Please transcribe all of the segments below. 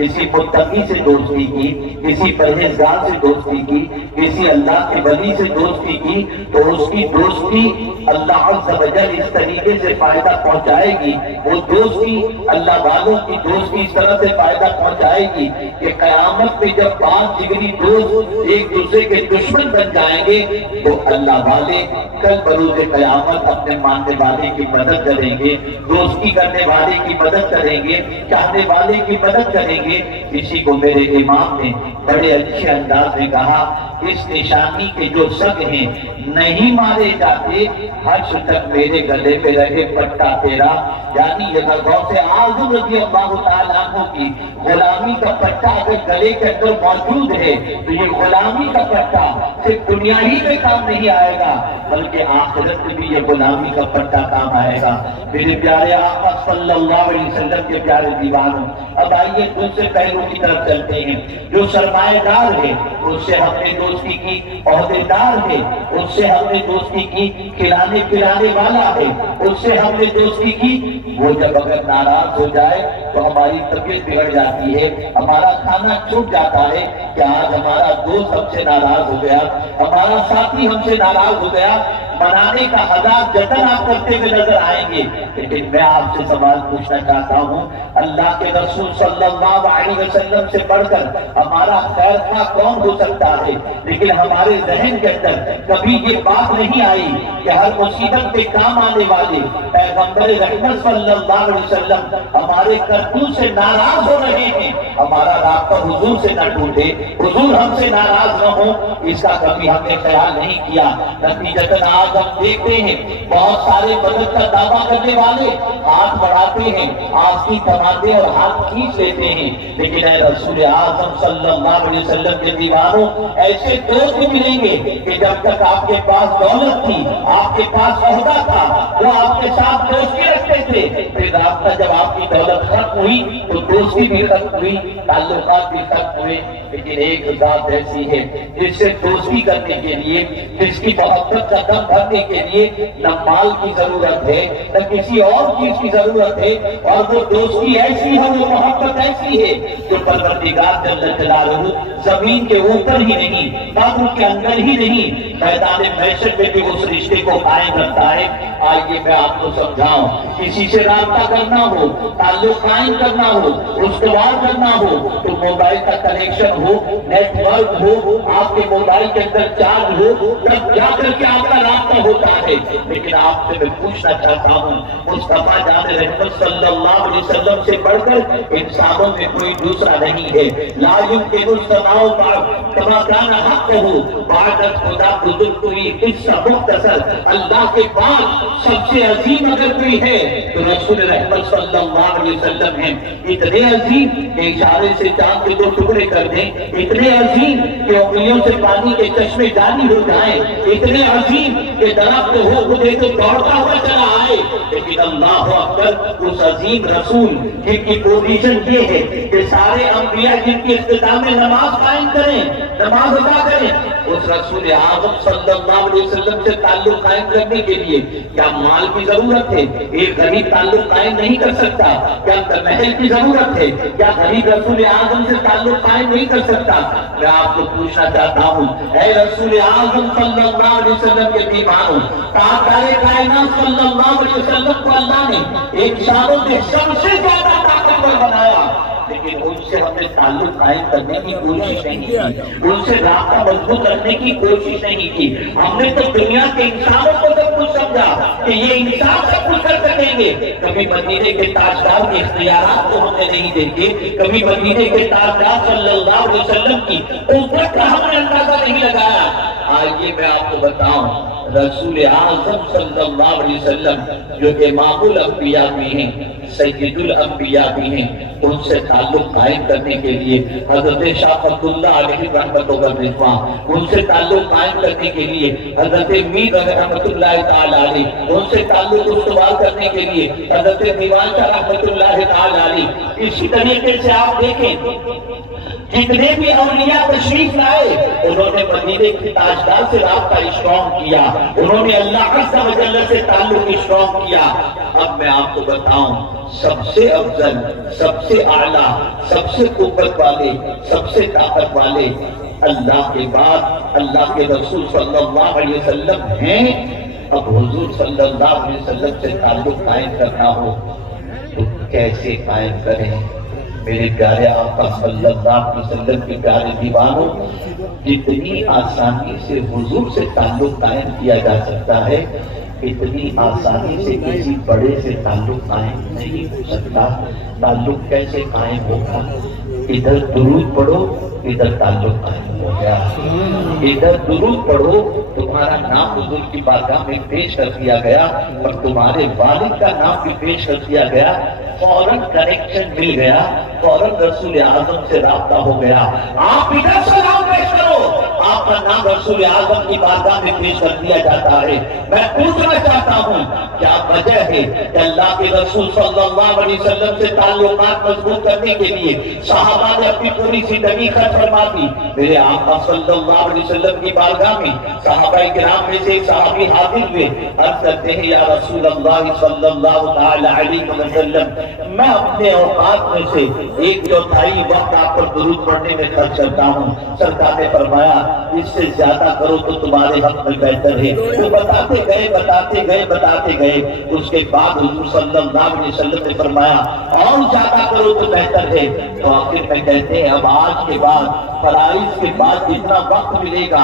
کسی متقی سے دوستی کی، کسی پرہیزگار سے دوستی کی، کسی اللہ کے ولی سے دوستی کی، تو اس کی دوستی اللہ عز و جل اس طریقے سے فائدہ پہنچائے گی، وہ دوستی اللہ والوں کی دوستی اس طرح سے فائدہ پہنچائے گی کہ قیامت میں جب 5 جگری دوست ایک دوسرے کے دشمن بن جائیں گے تو اللہ والے کل بروز قیامت اپنے ماننے والے کی مدد کریں گے، دوستی کرنے والے کی مدد کریں گے، چاہنے والے کی مدد کریں گے۔ کسی کو میرے امام نے بڑے اچھے انداز میں کہا، اس نشانی کے جو سگ ہیں نہیں مارے جاتے، حج تک میرے گلے پہ رہے پٹا تیرا، یعنی یہ غوث اعظم رضی اللہ تعالیٰ عنہ کی غلامی کا پٹا اگر گلے کے اندر موجود ہے تو یہ غلامی کا پٹا صرف دنیا ہی میں کام نہیں آئے گا بلکہ آخرت میں بھی یہ غلامی کا پٹا کام آئے گا۔ میرے پیارے آقا صلی اللہ علیہ وسلم کے پیارے دیوانوں، اب آئیے دوسرے پہلو کی طرف چلتے ہیں۔ جو سرمایہ دار ہے اس سے ہم نے دوستی کی، عہدے دار ہے اس سے ہم نے دوستی کی، کھلانے پلانے والا ہے اس سے ہم نے دوستی کی، وہ جب اگر ناراض ہو جائے تو ہماری طبیعت بگڑ جاتی ہے، ہمارا کھانا چھوٹ جاتا ہے کہ آج ہمارا دوست ہم سے ناراض ہو گیا، ہمارا ساتھی ہم سے ناراض ہو گیا، منانے کا ہزار جتن آپ کرتے ہوئے نظر آئیں گے۔ لیکن میں آپ سے سوال پوچھنا چاہتا ہوں، اللہ کے رسول صلی اللہ علیہ وسلم سے بڑھ کر ہمارا خیر خواہ کون ہو سکتا ہے؟ لیکن ہمارے ذہن کے اندر کبھی یہ بات نہیں آئی کہ ہر مصیبت کے کام آنے والے پیغمبر رحمت صلی اللہ علیہ وسلم ہمارے کرتوت سے ناراض ہو رہے ہیں، ہمارا رابطہ حضور سے نہ ٹوٹے، حضور ہم سے ناراض نہ ہو، اس کا کبھی ہم نے خیال نہیں کیا۔ نتیجتاً آج ہم دیکھتے ہیں بہت سارے مدد کا دعویٰ کرنے والے ہاتھ بڑھاتے ہیں، آنسو تھماتے اور ہاتھ کھینچ لیتے ہیں، لیکن اے رسول اعظم صلی اللہ علیہ وسلم کے دیوانوں، ایسے دوست ملیں گے کہ جب تک آپ کے پاس دولت تھی، آپ کے پاس عہدہ تھا، وہ آپ کے ساتھ دوستی رکھتے تھے، پھر رابطہ جب آپ کی دولت ختم ہوئی تو دوستی بھی ختم ہوئی، تعلقات بھی ختم ہوئے۔ لیکن ایک ذات ایسی ہے جس سے دوستی کرنے کے لیے، جس کی محبت کا دم بھرنے کے لیے نہ مال کی ضرورت ہے نہ کسی اور چیز کی ضرورت ہے، اور وہ دوستی ایسی ہے، وہ محبت ایسی ہے جو پروردگار جل جلالہ زمین کے اوپر ہی نہیں، قبر کے اندر ہی نہیں، میدان محشر میں بھی اس رشتے کو قائم رکھتا ہے۔ آئیے میں آپ کو سمجھاؤں، کسی سے رابطہ کرنا ہو، تعلق قائم کرنا ہو، استوار کرنا ہو تو موبائل کا کنیکشن ہو، نیٹ ورک ہو، آپ کے موبائل کے اندر چارج ہو، تب جا کر کے آپ کا رابطہ ہوتا ہے۔ لیکن آپ سے میں پوچھنا چاہتا ہوں، مصطفیٰ جان رحمت صلی اللہ علیہ وسلم سے بڑھ کر انسانوں میں کوئی دوسرا نہیں ہے۔ لا يمكن السماء كما كان حقه بعد خدا بزرگ کوئی قصہ مختصر، اللہ کے بعد سب سے عظیم اگر کوئی ہے تو رسول رحمت صلی اللہ علیہ وسلم ہیں۔ اتنے عظیم کہ اشارے سے چاند کے 2 ٹکڑے کر دیں، اتنے عظیم کہ انگلیوں سے پانی کے چشمے جاری ہو جائیں، اتنے عظیم کہ درخت ہو خودے تو دوڑتا ہوا چلا آئے، لیکن اللہ اکبر اس عظیم رسول جن کی پوزیشن یہ ہے کہ سارے انبیاء جن کی اختتام میں نماز قائم کریں، نماز ادا کریں، اس رسول اعظم صلی اللہ علیہ وسلم سے تعلق قائم کرنے کے لیے کیا مال کی ضرورت ہے؟ ایک غریب تعلق قائم نہیں کر سکتا؟ کیا محل کی ضرورت ہے؟ کیا غریب رسول اعظم سے تعلق قائم نہیں کر سکتا؟ میں آپ کو پوچھنا چاہتا ہوں، اے رسول اعظم صلی اللہ علیہ وسلم کے دیوانوں، تاجدار کائنات صلی اللہ علیہ وسلم کو اللہ نے انسانوں کے سب سے زیادہ طاقتور بنایا، لیکن ان سے ہم نے تعلق قائم کرنے کی کوشش نہیں کی، ان سے رابطہ مضبوط کرنے کی کوشش نہیں کی۔ ہم نے تو دنیا کے انسانوں کو سب کچھ سمجھا کہ یہ انسان سب کچھ کر سکیں گے، کبھی مدینے کے تاجدار کے اختیارات کو ہم نے نہیں دیکھے، کبھی مدینے کے تاجدار صلی اللہ علیہ وسلم کی قوت کا ہم نے اندازہ نہیں لگایا۔ آئیے میں آپ کو بتاؤں، رسول اعظم صلی اللہ علیہ وسلم جو امام الانبیاء بھی ہیں، سید الانبیاء بھی ہیں، ان سے تعلق قائم کرنے کے لیے حضرت شاہ فضل اللہ علیہ رحمت اللہ، ان سے تعلق قائم کرنے کے لیے حضرت میر رحمت اللہ تعالی علیہ، ان سے تعلق استوار کرنے کے لیے حضرت دیوان شاہ رحمت اللہ تعالی علیہ۔ اسی طریقے سے آپ دیکھیں جتنے بھی اولیاء تشریف لائے انہوں نے مدینے کے تاجدار سے رابطہ اسٹرانگ کیا، انہوں نے اللہ عز و جل سے تعلق اسٹرانگ کیا۔ اب میں آپ کو بتاؤں، سب سے افضل، سب سے اعلیٰ، سب سے قوت والے، سب سے طاقت والے اللہ کے بعد اللہ کے رسول صلی اللہ علیہ وسلم ہیں۔ اب حضور صلی اللہ علیہ وسلم سے تعلق قائم کرنا ہو تو کیسے قائم کریں؟ میرے پیارے آقا صلی اللہ علیہ وسلم کے پیارے دیوانوں، جتنی آسانی سے حضور سے تعلق قائم کیا جا سکتا ہے اتنی آسانی سے کسی بڑے سے تعلق قائم نہیں ہو سکتا۔ تعلق کیسے قائم ہوگا؟ ادھر درود پڑھو، ادھر تعلق قائم ہو گیا۔ ادھر درود پڑھو، تمہارا نام حضور کی بارگاہ میں پیش کر دیا گیا اور تمہارے والد کا نام بھی پیش کر دیا گیا، فوراً کنیکشن مل گیا، فوراً رسول اعظم سے رابطہ ہو گیا۔ آپ ادھر سلام پیش کرو، آپ کا نام رسول اعظم کی بارگاہ میں پیش کر دیا جاتا ہے۔ میں پوچھنا چاہتا ہوں، کیا وجہ ہے کہ اللہ کے رسول صلی اللہ علیہ وسلم سے تعلقات مضبوط کرنے کے لیے صحابہ نے اپنی پوری زندگی خرچ فرما دی؟ میرے آقا صلی اللہ علیہ وسلم کی بارگاہ میں صحابہ کرام میں سے ایک صحابی حاضر ہوئے، عرض کرتے ہیں یا رسول اللہ صلی اللہ تعالی علیہ وسلم، میں اپنے اوقات میں سے 1/4 وقت آپ پر درود پڑھنے میں خرچ کرتا ہوں۔ سرکار نے فرمایا اس سے زیادہ کرو تو تمہارے حق میں بہتر ہے۔ وہ بتاتے گئے بتاتے گئے بتاتے گئے، اس کے بعد حضور صلی اللہ علیہ وسلم نے فرمایا اور زیادہ کرو تو بہتر ہے۔ تو آخر میں کہتے ہیں اب آج کے بعد فرائض کے بعد جتنا وقت ملے گا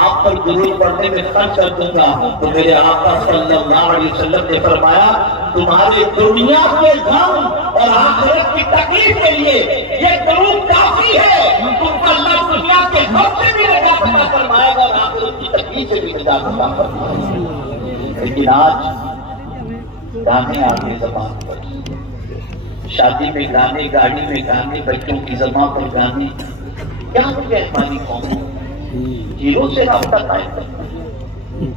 آپ پر درود پڑھنے میں خرچ کر دوں گا۔ تو میرے آقا صلی اللہ علیہ وسلم نے فرمایا تمہارے دنیا کے غم اور آخرت کی تکلیف کے لیے یہ درود کافی ہے۔ تم کو اللہ دنیا کے غم سے بھی نجات عطا فرمائے گا اور آخرت کی تکلیف سے بھی نجات عطا فرمائے گا۔ لیکن آج گانے آگے زبان پر، شادی میں گانے، گاڑی میں گانے، بچوں کی زبان پر گانے، کیا مہربانی قوم ہیرو سے رابطہ قائم کرنا،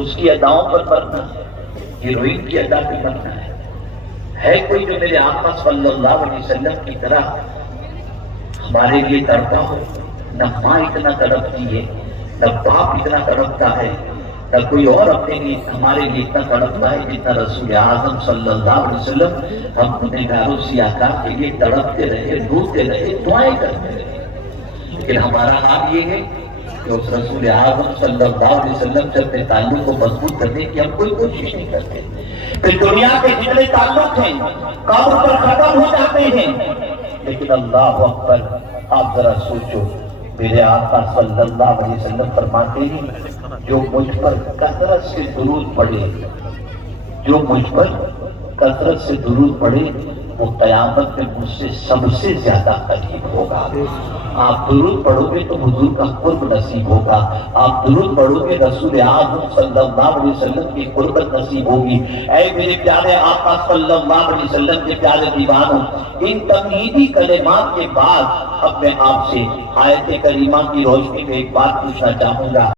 اس کی اداؤں پر مرنا، ہیروئن کی ادا پہ مرنا ہے کوئی جو میرے آقا صلی اللہ علیہ وسلم کی طرح ہمارے لیے تڑپا ہو؟ نہ ماں اتنا تڑپتی ہے، نہ باپ اتنا تڑپتا ہے، نہ کوئی اور اپنے لیے ہمارے لیے اتنا تڑپتا ہے جتنا رسول اعظم صلی اللہ علیہ وسلم ہم گنہگاروں سیاحکار کے لیے تڑپتے رہے، ڈھونڈتے رہے، دعائیں کرتے رہے۔ لیکن ہمارا حال یہ ہے کہ اس رسول اعظم صلی اللہ علیہ وسلم سے اپنے تعلق کو مضبوط کرنے کی ہم کوئی کوشش نہیں کرتے۔ پھر دنیا کے جتنے تعلق ہیں قبر پر ختم ہو جاتے ہیں، لیکن اللہ اکبر، آپ ذرا سوچو، میرے آقا صلی اللہ علیہ وسلم فرماتے ہیں جو مجھ پر کثرت سے درود پڑھے، جو مجھ پر کثرت سے درود پڑھے وہ قیامت میں مجھ سے سب سے زیادہ قریب ہوگا۔ آپ درود پڑھو گے تو حضور کا قرب نصیب ہوگا، آپ درود پڑھو گے رسول اعظم صلی اللہ علیہ وسلم کی قربت نصیب ہوگی۔ اے میرے پیارے آقا صلی اللہ علیہ وسلم کے پیارے دیوانوں، ان تمہیدی کلمات کے بعد اب میں آپ سے آیت کریمہ کی روشنی میں ایک بات پوچھنا چاہوں گا۔